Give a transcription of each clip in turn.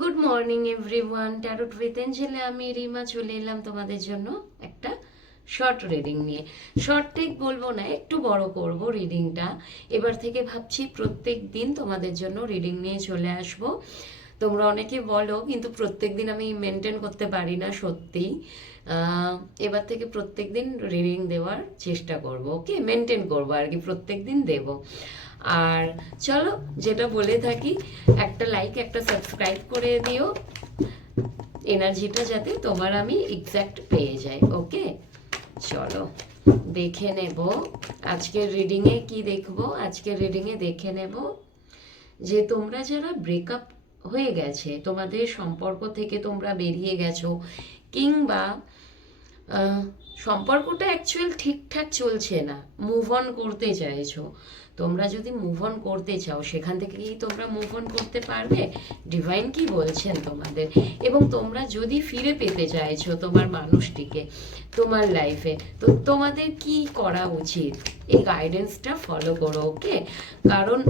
Good morning everyone, tarot with এঞ্জেলে আমি রিমা চলে এলাম তোমাদের জন্য একটা শর্ট রিডিং নিয়ে। শর্ট ঠিক বলবো না, একটু বড় করব রিডিংটা। এবার থেকে ভাবছি প্রত্যেক দিন তোমাদের জন্য রিডিং নিয়ে চলে আসব। তোমরা অনেকে বলো, কিন্তু প্রত্যেক দিন আমি মেনটেন করতে পারি না সত্যিই। এবার থেকে প্রত্যেক দিন রিডিং দেওয়ার চেষ্টা করব, ওকে, মেনটেন করবো আর কি, প্রত্যেক দিন দেব। আর চলো, যেটা বলে থাকি, একটা লাইক একটা সাবস্ক্রাইব করে দিও, এনার্জিটা যাতে তোমার আমি এক্স্যাক্ট পেয়ে যাই। ওকে, চলো দেখে নেব আজকের রিডিংয়ে কি দেখবো। আজকের রিডিংয়ে দেখে নেব যে তোমরা যারা ব্রেকআপ হয়ে গেছে, তোমাদের সম্পর্ক থেকে তোমরা বেরিয়ে গেছো, কিংবা সম্পর্কটা অ্যাকচুয়াল ঠিকঠাক চলছে না, মুভ অন করতে চাইছো। তোমরা যদি মুভ অন করতে চাও, সেখান থেকে কি তোমরা মুভ অন করতে পারবে? ডিভাইন কি বলছেন তোমাদের? এবং তোমরা যদি ফিরে পেতে চাইছো তোমার মানুষটিকে তোমার লাইফে, তো তোমাদের কি করা উচিত? এই গাইডেন্সটা ফলো করো, ওকে? কারণ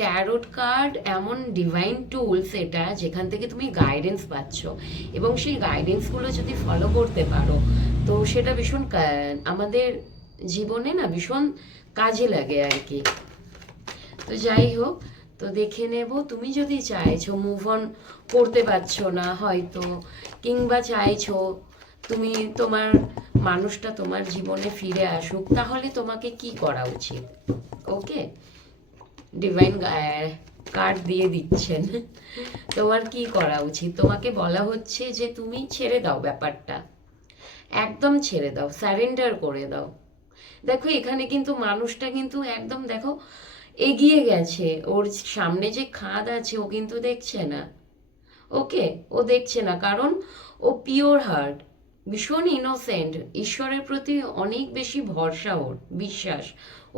ট্যারোট কার্ড এমন ডিভাইন টুলস এটা, যেখান থেকে তুমি গাইডেন্স পাচ্ছ, এবং সেই গাইডেন্সগুলো যদি ফলো করতে পারো, তো সেটা ভীষণ আমাদের জীবনে না ভীষণ কাজে লাগে আর কি। তো যাই হোক, তো দেখে নেব, তুমি যদি চাইছো মুভ অন করতে পারছো না হয়তো, কিংবা চাইছো তুমি তোমার মানুষটা তোমার জীবনে ফিরে আসুক, তাহলে তোমাকে কি করা উচিত? ওকে, ডিভাইন কার্ড দিয়ে দিচ্ছেন তোমার কি করা উচিত। তোমাকে বলা হচ্ছে যে তুমি ছেড়ে দাও ব্যাপারটা, একদম ছেড়ে দাও, স্যারেন্ডার করে দাও। দেখো এখানে কিন্তু মানুষটা কিন্তু একদম দেখো এগিয়ে গেছে, ওর সামনে যে খাদ আছে ও কিন্তু দেখছে না। ওকে, ও দেখছে না, কারণ ও পিওর হার্ট, ভীষণ ইনোসেন্ট, ঈশ্বরের প্রতি অনেক বেশি ভরসা, ওর বিশ্বাস।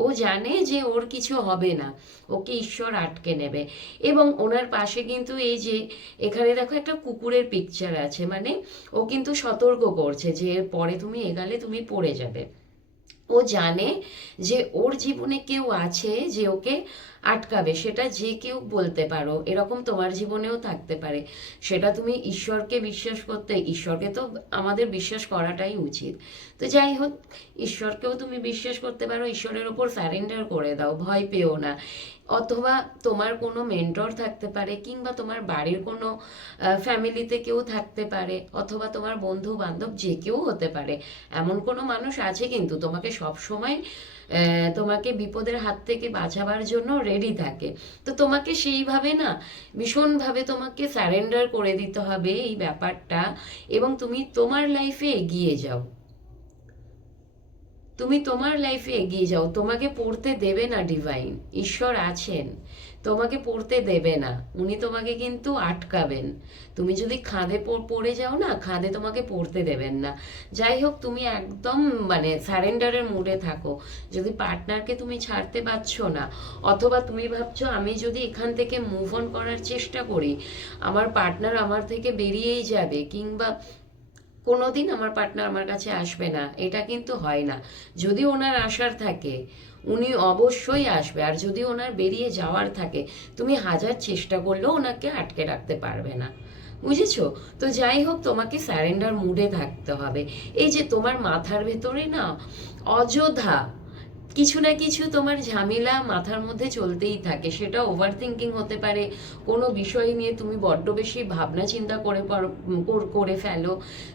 ও জানে যে ওর কিছু হবে না, ওকে ঈশ্বর আটকে নেবে। এবং ওনার পাশে কিন্তু এই যে এখানে দেখো একটা কুকুরের পিকচার আছে, মানে ও কিন্তু সতর্ক করছে যে এর পরে তুমি এগালে তুমি পড়ে যাবে। ও জানে যে ওর জীবনে কেউ আছে যে ওকে আটকাবে, সেটা যে কেউ বলতে পারো, এরকম তোমার জীবনেও থাকতে পারে। সেটা তুমি ঈশ্বরকে বিশ্বাস করতে, ঈশ্বরকে তো আমাদের বিশ্বাস করাটাই উচিত। তো যাই হোক, ঈশ্বরকেও তুমি বিশ্বাস করতে পারো, ঈশ্বরের ওপর স্যারেন্ডার করে দাও, ভয় পেও না। অথবা তোমার কোনো মেন্টর থাকতে পারে, কিংবা তোমার বাড়ির কোনো ফ্যামিলিতে কেউ থাকতে পারে, অথবা তোমার বন্ধু বান্ধব যে কেউ হতে পারে। এমন কোনো মানুষ আছে কিন্তু তোমাকে সব সময় তোমাকে বিপদের হাত থেকে বাঁচাবার জন্য রেডি থাকে। তো তোমাকে সেইভাবে না ভীষণভাবে তোমাকে স্যারেন্ডার করে দিতে হবে এই ব্যাপারটা, এবং তুমি তোমার লাইফে এগিয়ে যাও। তুমি তোমার লাইফে এগিয়ে যাও, তোমাকে পড়তে দেবে না ডিভাইন, ঈশ্বর আছেন, তোমাকে পড়তে দেবে না, উনি তোমাকে কিন্তু আটকাবেন। তুমি যদি খাদে পড়ে যাও না, খাদে তোমাকে পড়তে দেবেন না। যাই হোক, তুমি একদম মানে স্যারেন্ডারের মুডে থাকো। যদি পার্টনারকে তুমি ছাড়তে পারছো না, অথবা তুমি ভাবছো আমি যদি এখান থেকে মুভ অন করার চেষ্টা করি আমার পার্টনার আমার থেকে বেরিয়েই যাবে, কিংবা কোনোদিন আমার পার্টনার আমার কাছে আসবে না, এটা কিন্তু হয় না। যদি ওনার আসার থাকে উনি অবশ্যই আসবে, আর যদি ওনার বেরিয়ে যাওয়ার থাকে তুমি হাজার চেষ্টা করলেও ওনাকে আটকে রাখতে পারবে না। বুঝেছো? তো যাই হোক, তোমাকে স্যারেন্ডার মুডে থাকতে হবে। এই যে তোমার মাথার ভেতরে না অযথা কিছু না কিছু তোমার ঝামেলা মাথার মধ্যে চলতেই থাকে, সেটা ওভার থিঙ্কিং হতে পারে, কোনো বিষয় নিয়ে তুমি বড্ড বেশি ভাবনা চিন্তা করে ফেলো।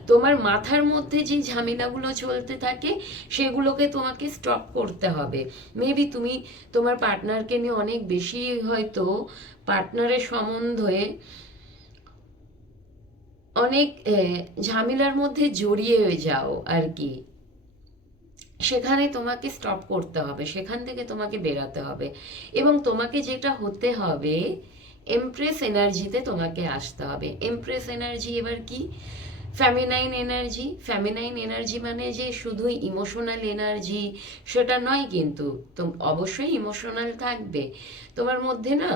তোমার মাথার মধ্যে যে ঝামেলাগুলো চলতে থাকে সেগুলোকে তোমাকে স্টপ করতে হবে। মেবি তুমি তোমার পার্টনারকে নিয়ে অনেক বেশি হয়তো পার্টনারের সম্বন্ধে অনেক ঝামেলার মধ্যে জড়িয়ে যাও আর কি। সেখানে তোমাকে স্টপ করতে হবে, সেখান থেকে তোমাকে বেরাতে হবে, এবং তোমাকে যেটা হতে হবে, এমপ্রেস এনার্জিতে তোমাকে আসতে হবে। এমপ্রেস এনার্জি এবার কি? Feminine energy. ফ্যামিনাইন এনার্জি মানে যে শুধুই ইমোশনাল এনার্জি সেটা নয়, কিন্তু অবশ্যই ইমোশনাল থাকবে তোমার মধ্যে না।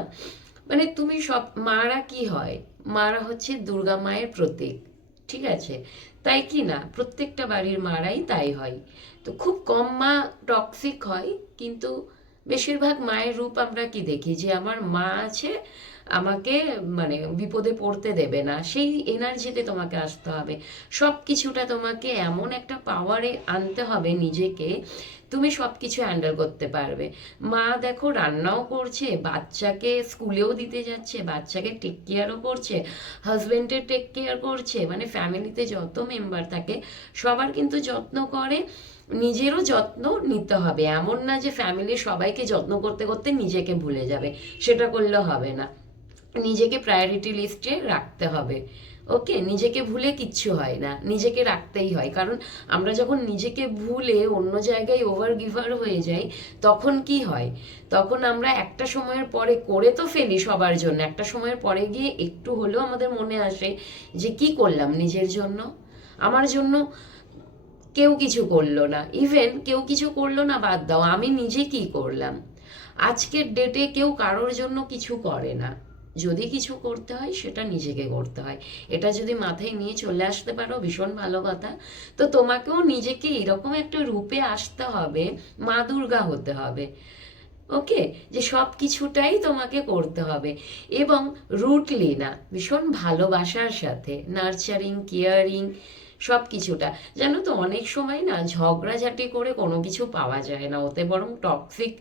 মানে তুমি সব মারা কি হয়, মারা হচ্ছে দুর্গা মায়ের প্রতীক, ঠিক আছে? তাই কি না, প্রত্যেকটা বাড়ির মারাই তাই হয়। তো খুব কম মা টক্সিক হয়, কিন্তু বেশিরভাগ মায়ের রূপ আমরা কি দেখি, যে আমার মা আছে আমাকে মানে বিপদে পড়তে দেবে না, সেই এনার্জিতে তোমাকে আসতে হবে। সব কিছুটা তোমাকে এমন একটা পাওয়ারে আনতে হবে নিজেকে, তুমি সব কিছু হ্যান্ডেল করতে পারবে। মা দেখো রান্নাও করছে, বাচ্চাকে স্কুলেও দিতে যাচ্ছে, বাচ্চাকে টেক কেয়ারও করছে, হাজবেন্ডের টেক কেয়ার করছে, মানে ফ্যামিলিতে যত মেম্বার থাকে সবার কিন্তু যত্ন করে। নিজেরও যত্ন নিতে হবে, এমন না যে ফ্যামিলির সবাইকে যত্ন করতে করতে নিজেকে ভুলে যাবে, সেটা করলে হবে না। নিজেকে প্রায়োরিটি লিস্টে রাখতে হবে। ওকে, নিজেকে ভুলে কিচ্ছু হয় না, নিজেকে রাখতেই হয়। কারণ আমরা যখন নিজেকে ভুলে অন্য জায়গায় ওভার গিভার হয়ে যাই, তখন কি হয়, তখন আমরা একটা সময়ের পরে করে তো ফেলি সবার জন্য, একটা সময়ের পরে গিয়ে একটু হলেও আমাদের মনে আসে যে কি করলাম নিজের জন্য, আমার জন্য কেউ কিছু করলো না। ইভেন কেউ কিছু করলো না বাদ দাও, আমি নিজে কি করলাম। আজকের ডেটে কেউ কারোর জন্য কিছু করে না, যদি কিছু করতে হয় সেটা নিজেকে করতে হয়। এটা যদি মাথায় নিয়ে চলে আসতে পারো ভীষণ ভালো কথা। তো তোমাকেও নিজেকে এরকম একটা রূপে আসতে হবে, মা দুর্গা হতে হবে। ওকে, যে সব কিছুটাই তোমাকে করতে হবে, এবং রুটলি না, ভীষণ ভালোবাসার সাথে, নার্চারিং, কেয়ারিং, সব কিছুটা। জানো তো অনেক সময় না ঝগড়াঝাটি করে কোনো কিছু পাওয়া যায় না, ওতে বরং টক্সিক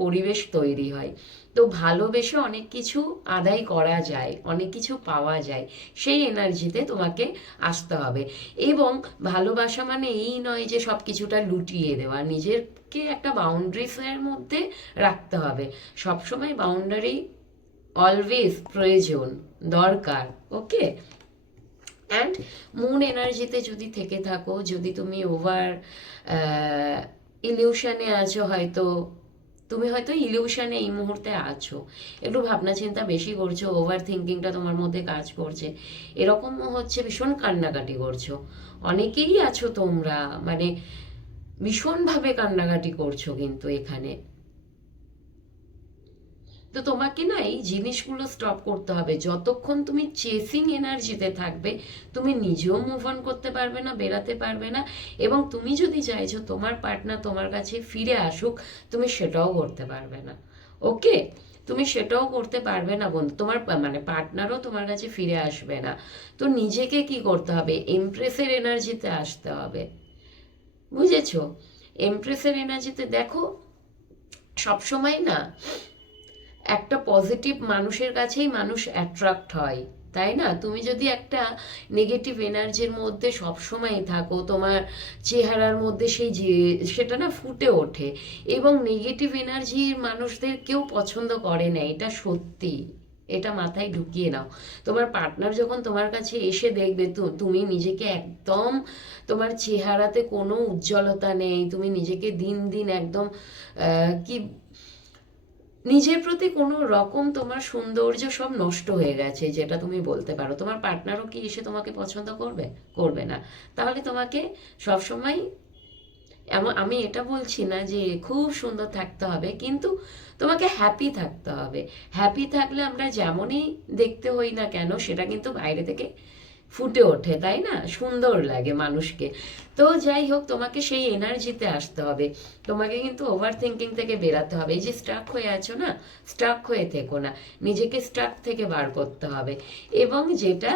পরিবেশ তৈরি হয়। তো ভালোবেসে অনেক কিছু আদায় করা যায়, অনেক কিছু পাওয়া যায়, সেই এনার্জিতে তোমাকে আসতে হবে। এবং ভালোবাসা মানে এই নয় যে সব কিছুটা লুটিয়ে দেওয়া, নিজেরকে একটা বাউন্ডারিসের মধ্যে রাখতে হবে। সবসময় বাউন্ডারি অলওয়েজ প্রয়োজন, দরকার। ওকে, অ্যান্ড মুন এনার্জিতে যদি থেকে থাকো, যদি তুমি ওভার ইলিউশনে আছো, হয়তো তুমি হয়তো ইলিউশনে এই মুহূর্তে আছো, একটু ভাবনা চিন্তা বেশি করছো, ওভার থিঙ্কিংটা তোমার মধ্যে কাজ করছে, এরকম হচ্ছে, ভীষণ কান্নাকাটি করছো। অনেকেই আছো তোমরা, মানে ভীষণভাবে কান্নাকাটি করছো কিন্তু এখানে। তো তোমাকে না এই জিনিসগুলো স্টপ করতে হবে। যতক্ষণ তুমি চেসিং এনার্জিতে থাকবে, তুমি নিজেও মুভ অন করতে পারবে না, বেরাতে পারবে না, এবং তুমি যদি চাইছো তোমার পার্টনার তোমার কাছে ফিরে আসুক, তুমি সেটাও করতে পারবে না। ওকে, তুমি সেটাও করতে পারবে না বন্ধু, তোমার মানে পার্টনারও তোমার কাছে ফিরে আসবে না। তো নিজেকে কি করতে হবে, এমপ্রেসের এনার্জিতে আসতে হবে, বুঝেছো? এমপ্রেসের এনার্জিতে দেখো, সবসময় না একটা পজিটিভ মানুষের কাছেই মানুষ অ্যাট্রাক্ট হয়, তাই না? তুমি যদি একটা নেগেটিভ এনার্জির মধ্যে সবসময় থাকো, তোমার চেহারার মধ্যে সেই যে সেটা না ফুটে ওঠে, এবং নেগেটিভ এনার্জির মানুষদের কেউ পছন্দ করে না, এটা সত্যি, এটা মাথায় ঢুকিয়ে নাও। তোমার পার্টনার যখন তোমার কাছে এসে দেখবে তুমি নিজেকে একদম, তোমার চেহারাতে কোনো উজ্জ্বলতা নেই, তুমি নিজেকে দিন দিন একদম কি, নিজের প্রতি কোনো রকম তোমার সৌন্দর্য সব নষ্ট হয়ে গেছে, যেটা তুমি বলতে পারো, তোমার পার্টনারও কি এসে তোমাকে পছন্দ করবে? করবে না। তাহলে তোমাকে সবসময়, এমন আমি এটা বলছি না যে খুব সুন্দর থাকতে হবে, কিন্তু তোমাকে হ্যাপি থাকতে হবে। হ্যাপি থাকলে আমরা যেমনই দেখতে হই না কেন, সেটা কিন্তু বাইরে থেকে ফুটে ওঠে, তাই না? সুন্দর লাগে মানুষকে। তো যাই হোক, তোমাকে সেই এনার্জিতে আসতে হবে, তোমাকে কিন্তু ওভার থিঙ্কিং থেকে বেরাতে হবে। এই যে স্টাক হয়ে আছো না, স্টাক হয়ে থেকো না, নিজেকে স্টাক থেকে বার করতে হবে। এবং যেটা,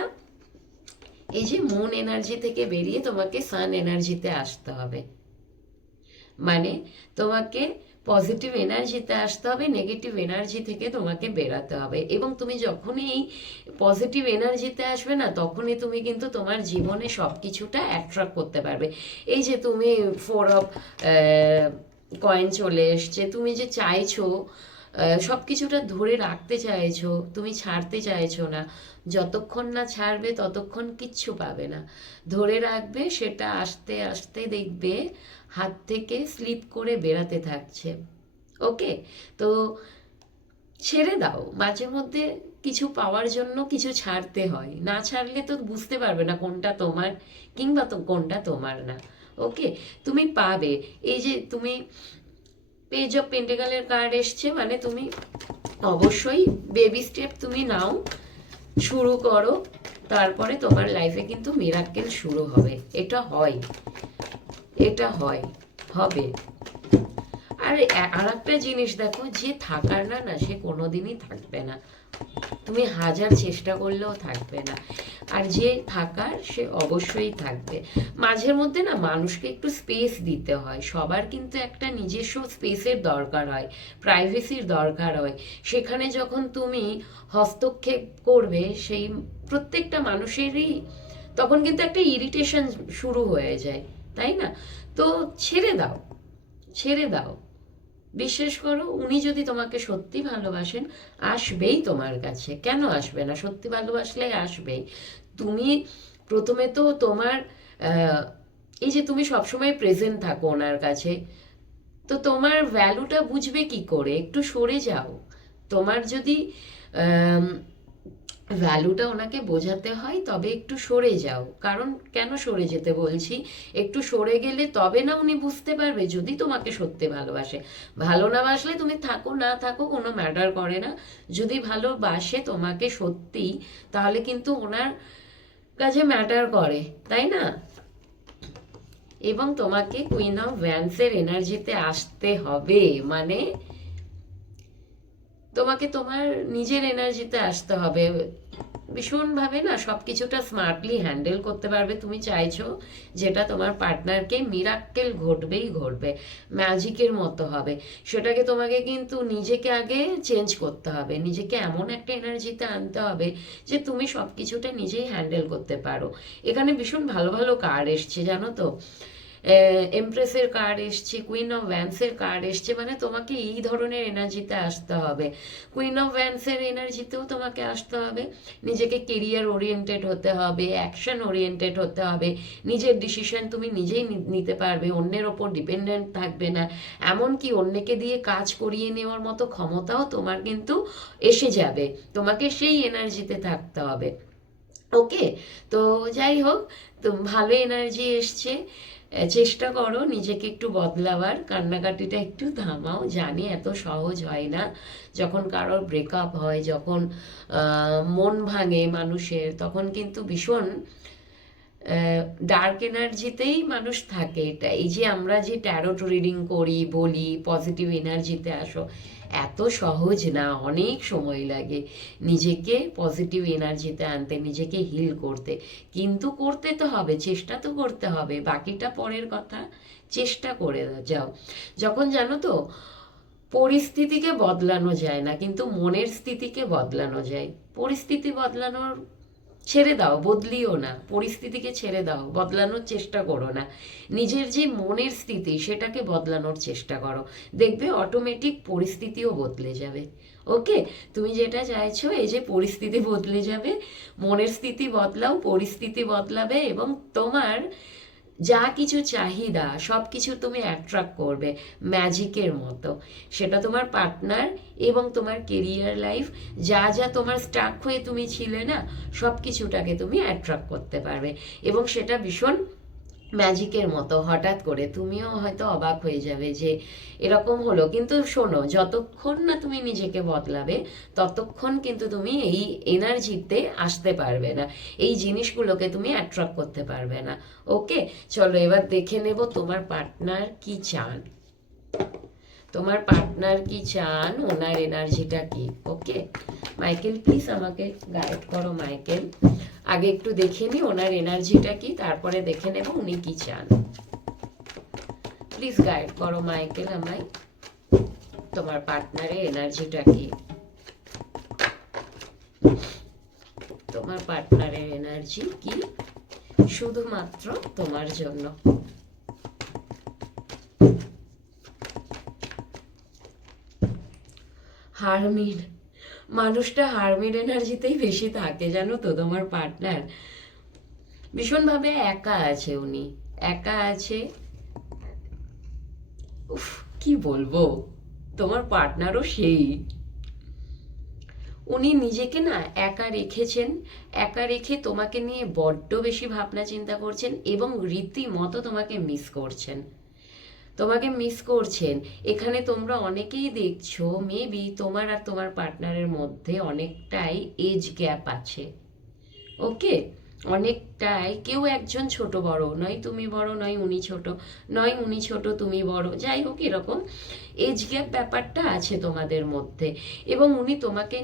এই যে মুন এনার্জি থেকে বেরিয়ে তোমাকে সান এনার্জিতে আসতে হবে, মানে তোমাকে পজিটিভ এনার্জিতে আসতে হবে, নেগেটিভ এনার্জি থেকে তোমাকে বেরাতে হবে। এবং তুমি যখনই এই পজিটিভ এনার্জিতে আসবে না, তখনই তুমি কিন্তু তোমার জীবনে সব কিছুটা অ্যাট্রাক্ট করতে পারবে। এই যে তুমি 4 অফ কয়েন চলে এসছে, তুমি যে চাইছো সব কিছুটা ধরে রাখতে চাইছো, তুমি ছাড়তে চাইছো না, যতক্ষণ না ছাড়বে ততক্ষণ কিচ্ছু পাবে না। ধরে রাখবে, সেটা আস্তে আস্তে দেখবে হাত থেকে স্লিপ করে বেরাতে থাকছে। ওকে, তো ছেড়ে দাও, মাঝে মধ্যে কিছু পাওয়ার জন্য কিছু ছাড়তে হয়, না ছাড়লে তো বুঝতে পারবে না কোনটা তোমার কিংবা তো কোনটা তোমার না। ওকে, তুমি পাবে। এই যে তুমি পেজ অফ পেন্টিকালের কার্ড এসছে, মানে তুমি অবশ্যই বেবি স্টেপ তুমি নাও, শুরু করো, তারপরে তোমার লাইফে কিন্তু মিরাক্কেল শুরু হবে। এটা হয়, এটা হয়, হবে। আর আর একটা জিনিস দেখো, যে থাকার না না সে কোনোদিনই থাকবে না, তুমি হাজার চেষ্টা করলেও থাকবে না। আর যে থাকার সে অবশ্যই থাকবে। মাঝের মধ্যে না মানুষকে একটু স্পেস দিতে হয়, সবার কিন্তু একটা নিজস্ব স্পেসের দরকার হয়, প্রাইভেসির দরকার হয়। সেখানে যখন তুমি হস্তক্ষেপ করবে সেই প্রত্যেকটা মানুষেরই তখন কিন্তু একটা ইরিটেশন শুরু হয়ে যায়, তাই না? তো ছেড়ে দাও, ছেড়ে দাও। বিশ্বাস করো, উনি যদি তোমাকে সত্যি ভালোবাসেন আসবেই তোমার কাছে, কেন আসবে না? সত্যি ভালোবাসলে আসবেই। তুমি প্রথমে তো তোমার এই যে তুমি সবসময় প্রেজেন্ট থাকো ওনার কাছে, তো তোমার ভ্যালুটা বুঝবে কি করে? একটু সরে যাও। তোমার যদি ভ্যালুটা ওনাকে বোঝাতে হয় তবে একটু সরে যাও। কারণ কেন সরে যেতে বলছি, একটু সরে গেলে তবে না উনি বুঝতে পারবে যদি তোমাকে সত্যি ভালোবাসে। ভালো না বাসলে তুমি থাকো না থাকো কোনো ম্যাটার করে না, যদি ভালোবাসে তোমাকে সত্যি তাহলে কিন্তু ওনার কাছে ম্যাটার করে, তাই না? এবং তোমাকে কুইন অফ ভ্যান্সের এনার্জিতে আসতে হবে, মানে তোমাকে তোমার নিজের এনার্জিতে আসতে হবে। ভীষণভাবে না সব কিছুটা স্মার্টলি হ্যান্ডেল করতে পারবে তুমি চাইছো, যেটা তোমার পার্টনারকে মিরাক্কেল ঘটবেই ঘটবে, ম্যাজিকের মতো হবে। সেটাকে তোমাকে কিন্তু নিজেকে আগে চেঞ্জ করতে হবে, নিজেকে এমন একটা এনার্জিতে আনতে হবে যে তুমি সব কিছুটা নিজেই হ্যান্ডেল করতে পারো। এখানে ভীষণ ভালো ভালো কার্ড এসছে জানো তো, এমপ্রেসের কার্ড এসছে, কুইন অফ ভ্যান্সের কার্ড এসছে, মানে তোমাকে এই ধরনের এনার্জিতে আসতে হবে। কুইন অফ ভ্যান্সের এনার্জিতেও তোমাকে আসতে হবে, নিজেকে কেরিয়ার ওরিয়েন্টেড হতে হবে, অ্যাকশন ওরিয়েন্টেড হতে হবে, নিজের ডিসিশন তুমি নিজেই নিতে পারবে, অন্যের ওপর ডিপেন্ডেন্ট থাকবে না। এমনকি অন্যকে দিয়ে কাজ করিয়ে নেওয়ার মতো ক্ষমতাও তোমার কিন্তু এসে যাবে, তোমাকে সেই এনার্জিতে থাকতে হবে। ওকে, তো যাই হোক, তো ভালো এনার্জি এসছে। চেষ্টা করো নিজেকে একটু বদলাবার, কান্নাকাটিটা একটু থামাও। জানি এত সহজ হয় না, যখন কারোর ব্রেকআপ হয়, যখন মন ভাঙে মানুষের, তখন কিন্তু ভীষণ ডার্ক এনার্জিতেই মানুষ থাকে। এটা এই যে আমরা যে ট্যারোট রিডিং করি, বলি পজিটিভ এনার্জিতে আসো, এত সহজ না, অনেক সময় লাগে নিজেকে পজিটিভ এনার্জিতে আনতে, নিজেকে হিল করতে। কিন্তু করতে তো হবে, চেষ্টা তো করতে হবে, বাকিটা পরের কথা। চেষ্টা করে যাও। যখন জানো তো, পরিস্থিতিকে বদলানো যায় না কিন্তু মনের স্থিতিকে বদলানো যায়। পরিস্থিতি বদলানোর ছেড়ে দাও, বদলিও না, পরিস্থিতিকে ছেড়ে দাও, বদলানোর চেষ্টা করো না। নিজের যে মনের স্থিতি সেটাকে বদলানোর চেষ্টা করো, দেখবে অটোমেটিক পরিস্থিতিও বদলে যাবে। ওকে, তুমি যেটা চাইছো এই যে পরিস্থিতি বদলে যাবে, মনের স্থিতি বদলাও, পরিস্থিতি বদলাবে, এবং তোমার যা কিছু চাহিদা সব কিছু তুমি অ্যাট্রাক্ট করবে ম্যাজিকের মতো। সেটা তোমার পার্টনার এবং তোমার কেরিয়ার লাইফ, যা যা তোমার স্টাক হয়ে তুমি ছিলে না, সব কিছুটাকে তুমি অ্যাট্রাক্ট করতে পারবে। এবং সেটা ভীষণ ম্যাজিকের মতো, হঠাৎ করে তুমিও হয়তো অবাক হয়ে যাবে যে এরকম হলো। কিন্তু শোনো, যতক্ষণ না তুমি নিজেকে বদলাবে ততক্ষণ কিন্তু তুমি এই এনার্জিতে আসতে পারবে না, এই জিনিসগুলোকে তুমি অ্যাট্রাক্ট করতে পারবে না। ওকে, চলো এবার দেখে নেব তোমার পার্টনার কি চান। তোমার পার্টনার কি চান, ওনার এনার্জিটা কি। ওকে মাইকেল, প্লিজ আমাকে গাইড করো মাইকেল। আগে একটু দেখে নি ওনার এনার্জিটা কি, তারপরে দেখে নেব উনি কি চান। প্লিজ গাইড করো মাইকেল আমায়, তোমার পার্টনারের এনার্জিটা কি। তোমার পার্টনারের এনার্জি কি শুধুমাত্র তোমার জন্য। হারমিন, মানুষটা হারমিন এনার্জিতেই বেশি থাকে জানো তো। তোমার পার্টনার ভীষণভাবে একা আছে, উনি একা আছে। উফ, কি বলবো, তোমার পার্টনারও সেই। উনি নিজেকে না একা রেখেছেন, একা রেখে তোমাকে নিয়ে বড্ড বেশি ভাবনা চিন্তা করছেন এবং রীতিমতো তোমাকে মিস করছেন, তোমাকে মিস করছেন। এখানে তোমরা অনেকেই দেখছো মেবি তোমার আর তোমার পার্টনারের মধ্যে অনেকটাই এজ গ্যাপ আছে। ওকে, অনেকটাই, কেউ একজন ছোট বড় নয়, তুমি বড় নয় উনি ছোট, নয় উনি ছোট তুমি বড়, যাই হোক এরকম এজ গ্যাপ ব্যাপারটা আছে তোমাদের মধ্যে। এবং উনি তোমাকে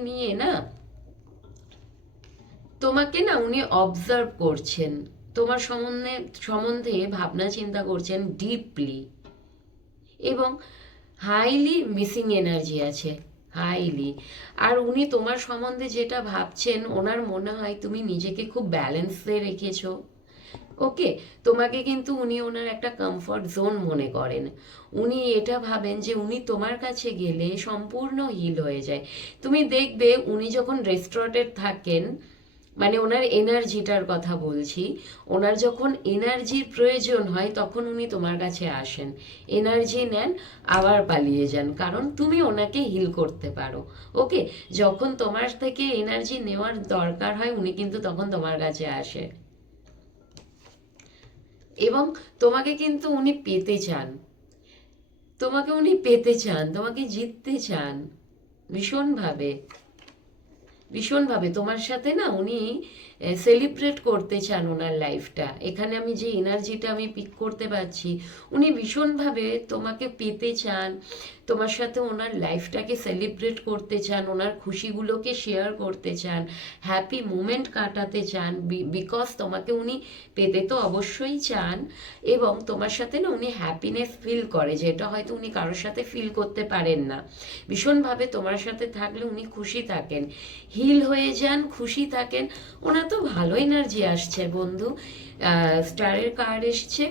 না উনি অবজার্ভ করছেন, তোমার সম্বন্ধে সম্বন্ধে ভাবনা চিন্তা করছেন ডিপলি, এবং হাইলি মিসিং এনার্জি আছে, হাইলি। আর উনি তোমার সম্বন্ধে যেটা ভাবছেন, ওনার মনে হয় তুমি নিজেকে খুব ব্যালেন্সে রেখেছো। ওকে, তোমাকে কিন্তু উনি ওনার একটা কমফর্ট জোন মনে করেন। উনি এটা ভাবেন যে উনি তোমার কাছে গেলে সম্পূর্ণ হিল হয়ে যায়। তুমি দেখবে উনি যখন রেস্টুরেন্টে থাকেন, মানে ওনার এনার্জিটার কথা বলছি, ওনার যখন এনার্জির প্রয়োজন হয় তখন উনি তোমার কাছে আসেন, এনার্জি নেন, আবার পালিয়ে যান, কারণ তুমি ওনাকে হিল করতে পারো। ওকে, যখন তোমার থেকে এনার্জি নেওয়ার দরকার হয় উনি কিন্তু তখন তোমার কাছে আসে, এবং তোমাকে কিন্তু উনি পেতে চান, তোমাকে উনি পেতে চান, তোমাকে জিততে চান ভীষণভাবে, ভীষণভাবে তোমার সাথে না উনি সেলিব্রেট করতে চান ওনার লাইফটা। এখানে আমি যে এনার্জিটা আমি পিক করতে পারছি, উনি ভীষণভাবে তোমাকে পেতে চান, তোমার সাথে ওনার লাইফটাকে সেলিব্রেট করতে চান, ওনার খুশিগুলোকে শেয়ার করতে চান, হ্যাপি মুমেন্ট কাটাতে চান, বিকজ তোমাকে উনি পেতে তো অবশ্যই চান, এবং তোমার সাথে না উনি হ্যাপিনেস ফিল করে, যেটা হয়তো উনি কারোর সাথে ফিল করতে পারেন না। ভীষণভাবে তোমার সাথে থাকলে উনি খুশি থাকেন, হিল হয়ে যান, খুশি থাকেন। ওনার তো ভালো এনার্জি আসছে বন্ধু, স্টারের কার্ড এসছে।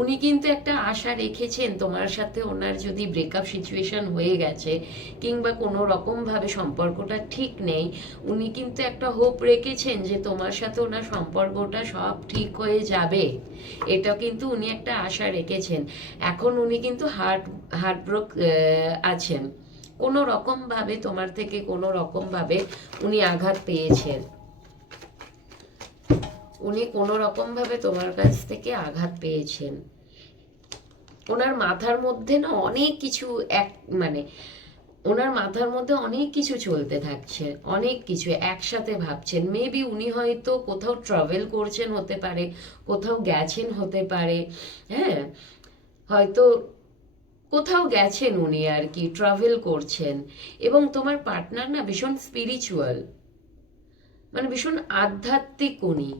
উনি কিন্তু একটা আশা রেখেছেন তোমার সাথে, ওনার যদি ব্রেকআপ সিচুয়েশন হয়ে গেছে কিংবা কোনো রকমভাবে সম্পর্কটা ঠিক নেই, উনি কিন্তু একটা হোপ রেখেছেন যে তোমার সাথে ওনার সম্পর্কটা সব ঠিক হয়ে যাবে, এটা কিন্তু উনি একটা আশা রেখেছেন। এখন উনি কিন্তু হার্টব্রোক আছেন, কোনো রকম ভাবে তোমার থেকে কোনো রকম ভাবে উনি আঘাত পেয়েছেন, উনি কোনো রকম ভাবে তোমার কাছ থেকে আঘাত পেয়েছেন। ওনার মাথার মধ্যে না অনেক কিছু মানে ওনার মাথার মধ্যে অনেক কিছু চলতে থাকছে, অনেক কিছু একসাথে ভাবছেন। মেবি উনি হয়তো কোথাও ট্রাভেল করছেন হতে পারে, কোথাও গেছেন হতে পারে, হ্যাঁ, হয়তো কোথাও গেছেন উনি আর কি, ট্রাভেল করছেন। এবং তোমার পার্টনার না ভীষণ স্পিরিচুয়াল, মানে ভীষণ আধ্যাত্মিক উনি।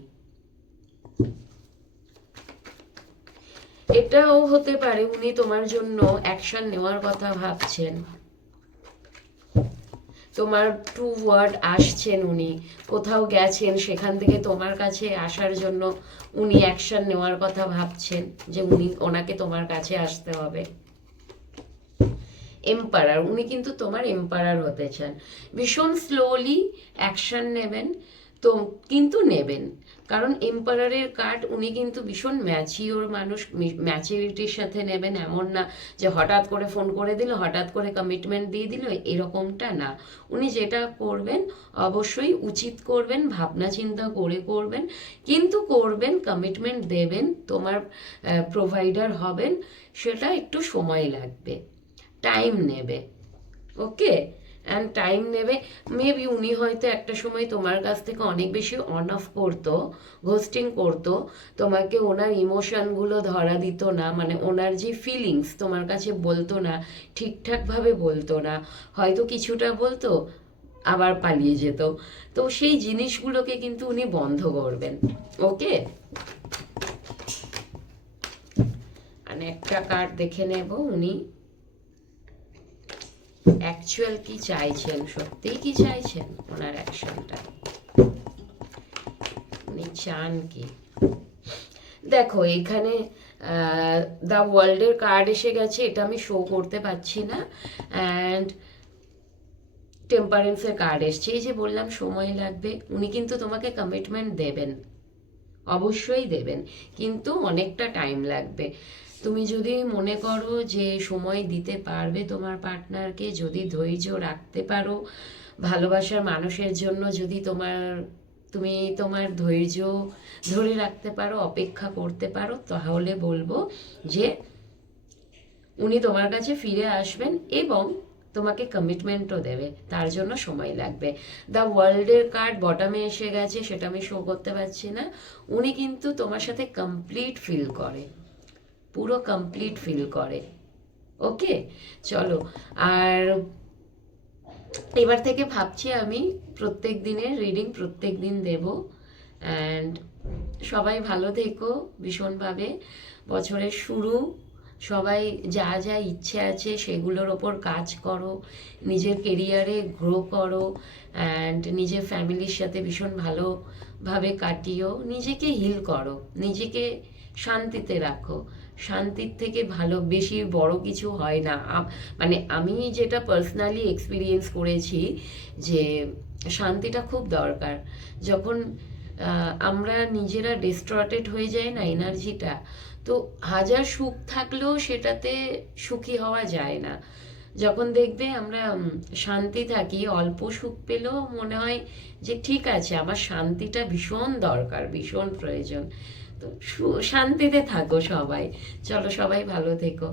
এটাও হতে পারে উনি তোমার জন্য অ্যাকশন নেওয়ার কথা ভাবছেন, তোমার টু ওয়ার্ড আসছেন, উনি কোথাও গেছেন সেখান থেকে তোমার কাছে আসার জন্য উনি অ্যাকশন নেওয়ার কথা ভাবছেন, যে ওনাকে তোমার কাছে আসতে হবে। এম্পারার, উনি কিন্তু তোমার এম্পারার হতে চান, ভীষণ স্লোলি অ্যাকশন নেবেন তো, কিন্তু নেবেন, কারণ এম্পারারের কার্ড, উনি কিন্তু ভীষণ ম্যাচিওর মানুষ, ম্যাচুরিটির সাথে নেবেন, এমন না যে হঠাৎ করে ফোন করে দিল, হঠাৎ করে কমিটমেন্ট দিয়ে দিল, এরকমটা না। উনি যেটা করবেন অবশ্যই উচিত করবেন, ভাবনা চিন্তা করে করবেন, কিন্তু করবেন, কমিটমেন্ট দেবেন, তোমার প্রোভাইডার হবেন, সেটা একটু সময় লাগবে, টাইম নেবে। ওকে, অ্যান্ড টাইম নেবে। মেবি উনি হয়তো একটা সময় তোমার কাছ থেকে অনেক বেশি অন অফ করতো, ঘোস্টিং করতো, তোমাকে ওনার ইমোশনগুলো ধরা দিত না, মানে ওনার যে ফিলিংস তোমার কাছে বলতো না, ঠিকঠাকভাবে বলতো না, হয়তো কিছুটা বলতো আবার পালিয়ে যেত। তো সেই জিনিসগুলোকে কিন্তু উনি বন্ধ করবেন। ওকে, আর একটা কার্ড দেখে নেব উনি অ্যাকচুয়াল কি চাইছেন, সত্যিই কি চাইছেন ওনার অ্যাকশনটা, উনি চান কি। দেখো এখানে দ্য ওয়ার্ল্ডের কার্ড এসে গেছে, এটা আমি শো করতে পারছি না, অ্যান্ড টেম্পারেন্সের কার্ড এসছে। এই যে বললাম সময় লাগবে, উনি কিন্তু তোমাকে কমিটমেন্ট দেবেন, অবশ্যই দেবেন, কিন্তু অনেকটা টাইম লাগবে। তুমি যদি মনে করো যে সময় দিতে পারবে তোমার পার্টনারকে, যদি ধৈর্য রাখতে পারো, ভালোবাসার মানুষের জন্য যদি তুমি তোমার ধৈর্য ধরে রাখতে পারো, অপেক্ষা করতে পারো, তাহলে বলবো যে উনি তোমার কাছে ফিরে আসবেন এবং তোমাকে কমিটমেন্টও দেবে, তার জন্য সময় লাগবে। দ্য ওয়ার্ল্ডের কার্ড বটমে এসে গেছে, সেটা আমি শো করতে পারছি না। উনি কিন্তু তোমার সাথে কমপ্লিট ফিল করে, পুরো কমপ্লিট ফিল করে। ওকে, চলো। আর এবার থেকে ভাবছি আমি প্রত্যেক দিনের রিডিং প্রত্যেক দিন দেব। অ্যান্ড সবাই ভালো থেকো ভীষণভাবে। বছরের শুরু, সবাই যা যা ইচ্ছে আছে সেগুলোর ওপর কাজ করো, নিজের কেরিয়ারে গ্রো করো, অ্যান্ড নিজের ফ্যামিলির সাথে ভীষণ ভালোভাবে কাটিও, নিজেকে হিল করো, নিজেকে শান্তিতে রাখো। শান্তির থেকে ভালো বেশি বড় কিছু হয় না। মানে আমি যেটা পার্সোনালি এক্সপিরিয়েন্স করেছি যে শান্তিটা খুব দরকার। যখন আমরা নিজেরা ডিস্ট্রটেড হয়ে যায় না এনার্জিটা, তো হাজার সুখ থাকলেও সেটাতে সুখী হওয়া যায় না। যখন দেখবে আমরা শান্তি থাকি, অল্প সুখ পেলেও মনে হয় যে ঠিক আছে, আমার শান্তিটা ভীষণ দরকার, ভীষণ প্রয়োজন। তো শান্তিতে থাকো সবাই। চলো, সবাই ভালো থেকো।